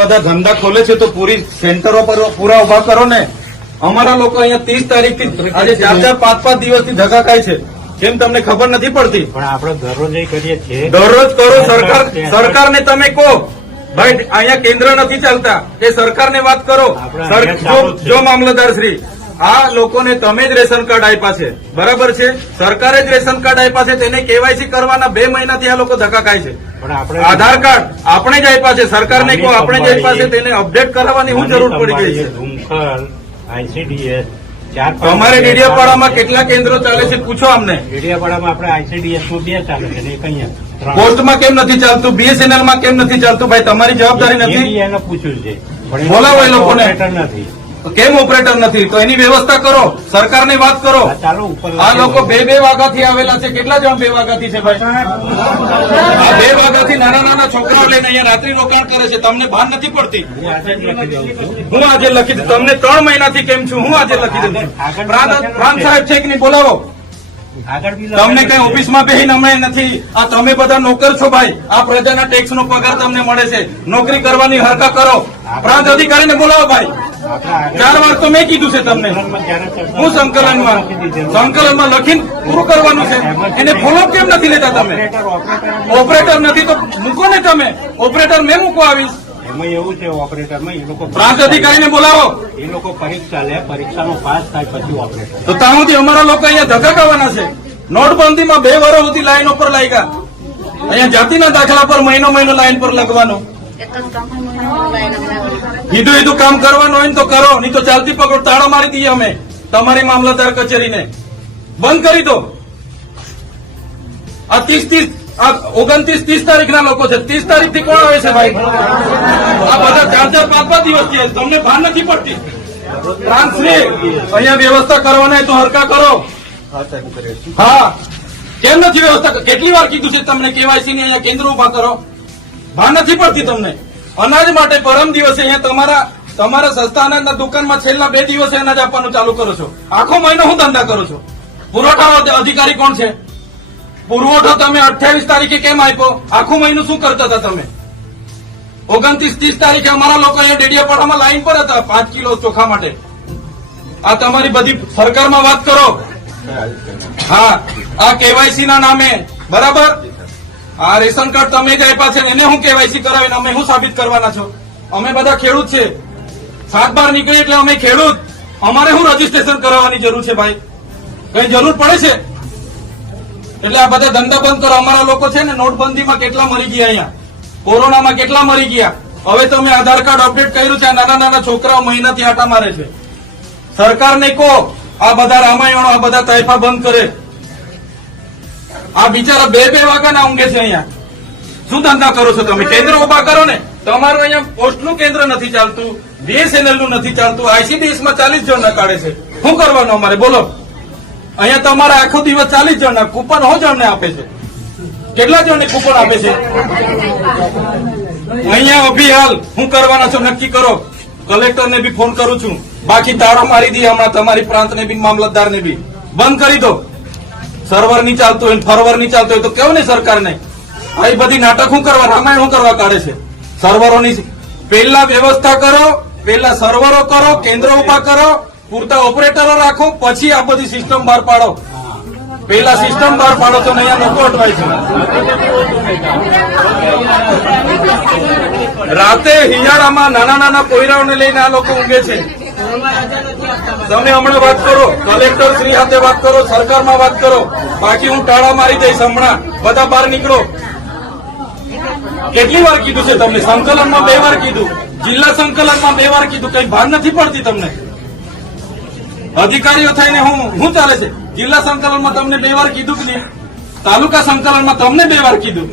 બધા ધંધા ખોલે છે તો પૂરી સેન્ટરો પર પૂરા ઉભા કરો ને. અમારા લોકો અહીંયા 30 તારીખથી આજે 4-5 દિવસથી ધક્કા ખાય છે. કેમ તમને ખબર નથી પડતી? પણ આપણે દરરોજ કરીએ છીએ. દરરોજ કરો. સરકારને તમે કહો ભાઈ અહીંયા કેન્દ્ર નથી ચાલતા, એ સરકારને વાત કરો. જો મામલતદાર શ્રી, આ લોકોને તમે જ રેશન કાર્ડ આપ્યા છે, બરાબર છે? સરકારે જ રેશન કાર્ડ આપ્યા છે, તેને કેવાયસી કરવાના 2 મહિનાથી આ લોકો ધક્કા ખાય છે. આધાર કાર્ડ આપણે જ આપ્યા છે, સરકારને કહો આપણે જ આપ્યા છે, તેને અપડેટ કરાવવાની શું જરૂર પડી ગઈ છે? ICDS તમારે ડેડિયાપાડામાં કેટલા કેન્દ્રો ચાલે છે પૂછો અમને. ડેડિયાપાડામાં આપણે ICDS નું 2 ચાલે છે ને એક અહીંયા. પોસ્ટમાં કેમ નથી ચાલતું? BSNL માં કેમ નથી ચાલતું? ભાઈ તમારી જવાબદારી નથી? એને પૂછ્યું છે, બોલાવો એ લોકોને. નથી કેમ ઓપરેટર નથી? તો એની વ્યવસ્થા કરો, સરકારની વાત કરો. ચાલો ઉપર. આ લોકો 2 વાગ્યાથી આવેલા છે. કેટલા જણ 2 વાગ્યાથી છે ભાઈ? આ 2 વાગ્યાથી નાના છોકરાઓ લઈને અહીંયા રાત્રિ રોકાણ કરે છે. તમને ભાન નથી પડતી? હું આજે લખી દઉં. તમને 3 મહિનાથી કેમ છું? હું આજે લખી દઉં. પ્રાંત સાહેબ છે કે નહીં? બોલાવો. તમને કઈ ઓફિસમાં બેહીને અમે નથી. આ તમે બધા નોકર છો ભાઈ. આ પ્રજાના ટેક્સનો પગાર તમને મળે છે. નોકરી કરવાની હરકા કરો. પ્રાંત અધિકારીને બોલાવો ભાઈ. 4 વાર તો મેં કીધું છે તમને. હું સંકલનમાં લખીને પૂરું કરવાનું છે. એને ફોલોઅપ કેમ નથી લેતા તમે? ઓપરેટર નથી તો મૂકો ને તમે. ઓપરેટર મેં મૂકો આવીશ. એમાં એવું છે ઓપરેટરમાં એ લોકો પ્રાંત અધિકારીને બોલાવો. એ લોકો પરીક્ષા લે, પરીક્ષાનો પાસ થાય પછી ઓપરેટર. તો ત્યાં સુધી અમારા લોકો અહીંયા ધક્કા ખાવાના છે. નોટબંધીમાં 2 વર્ષ સુધી લાઈનો પર લાગ્યા. અહીંયા જાતિના દાખલા પર મહિનો લાઈન પર લગવાનું. કીધું કામ કરવાનું હોય ને તો કરો, નહીં તો ચાલતી પકડ તાળો મારી દઈએ અમે તમારી મામલતદાર કચેરીને. બંધ કરી દો. આ 29-30 તારીખના લોકો છે. 30 તારીખથી કોણ આવે છે ભાઈ? આ બધા 4-5 દિવસથી તમને ભાન નથી પડતી? ટ્રાન્સફર અહીંયા વ્યવસ્થા કરવાના તો હરકા કરો. હા, કેમ નથી વ્યવસ્થા? કેટલી વાર કીધું છે તમને કેવાયસી ની અહીંયા કેન્દ્ર ઉભા કરો? ભાન નથી પડતી તમને? અનાજ માટે પરમ દિવસે અહીંયા તમારા સસ્તા અનાજના દુકાનમાં છેલ્લા 2 દિવસે અનાજ આપવાનું ચાલુ કરો છો. આખો મહિનો હું ધંધા કરો છો? પુરવઠા અધિકારી કોણ છે? પુરવઠો તમે 28 તારીખે કેમ આપ્યો? આખું મહિનું શું કરતા હતા તમે? 29-30 તારીખે અમારા લોકો અહીંયા ડેડિયાપાડામાં લાઈન પર હતા 5 કિલો ચોખા માટે. આ તમારી બધી સરકારમાં વાત કરો. હા, આ કેવાયસી ના નામે, બરાબર? આ રેશન કાર્ડ તમે જ આપ્યા છે, એને હું કેવાયસી કરાવીને અમે શું સાબિત કરવાના છો? અમે બધા ખેડૂત છે. 7-12 નીકળી એટલે અમે ખેડૂત. અમારે શું રજીસ્ટ્રેશન કરાવવાની જરૂર છે ભાઈ? કઈ જરૂર પડે છે? એટલે આ બધા ધંધા બંધ કરો. અમારા લોકો છે ને નોટબંધીમાં કેટલા મરી ગયા, અહીંયા કોરોનામાં કેટલા મરી ગયા. હવે તમે આધાર કાર્ડ અપડેટ કર્યું છે. નાના છોકરાઓ મહિનાથી આટા મારે છે. સરકારને કહો આ બધા રામાયણો, આ બધા તાઇફા બંધ કરે. આ બિચારા 2 વાગ્યાના ઊંઘે છે અહીંયા. શું ધંધા કરો છો તમે? કેન્દ્ર ઉભા કરો ને. તમારું અહીંયા પોસ્ટનું કેન્દ્ર નથી ચાલતું, BSNL નું નથી ચાલતું, ICDS માં 40 જણ કાઢે છે. શું કરવાનું અમારે બોલો? અહીંયા તમારા આખો દિવસ 40 જણના કૂપન હો જણને આપે છે. કેટલા જણને કૂપન આપે છે? અહીંયા અભી હાલ શું કરવાના છો નક્કી કરો. કલેક્ટરને બી ફોન કરું છું. બાકી તાળો મારી દઈએ હમણાં તમારી પ્રાંતને બી, મામલતદારને બી. બંધ કરી દો. સર્વર નહીં ચાલતું હોય, ફરવર નહીં ચાલતું હોય તો કેવું ને સરકારને? આ બધી નાટક શું કરવા, રામાયણ શું કરવા કાઢે છે? સર્વરોની પહેલા વ્યવસ્થા કરો, પહેલા સર્વરો કરો, કેન્દ્ર ઉભા કરો, પૂરતા ઓપરેટરો રાખો, પછી આ બધી સિસ્ટમ બહાર પાડો. પહેલા સિસ્ટમ બહાર પાડો તો અહીંયા લોકો અટવાય છે. રાતે હિયાળામાં નાના પોયરાઓને લઈને આ લોકો ઊંઘે છે. તમે હમણાં વાત કરો, કલેક્ટર શ્રી સાથે વાત કરો, સરકારમાં વાત કરો. બાકી હું ટાળા મારી દઈશ હમણાં. બધા બહાર નીકળો. કેટલી વાર કીધું છે તમને? સંકલનમાં 2 વાર કીધું, જિલ્લા સંકલનમાં 2 વાર કીધું. કઈ ભાન નથી પડતી તમને? અધિકારીઓ થઈને હું ચાલે છે? જિલ્લા સંકલનમાં તમને 2 વાર કીધું કે નહીં? તાલુકા સંકલનમાં તમને 2 વાર કીધું.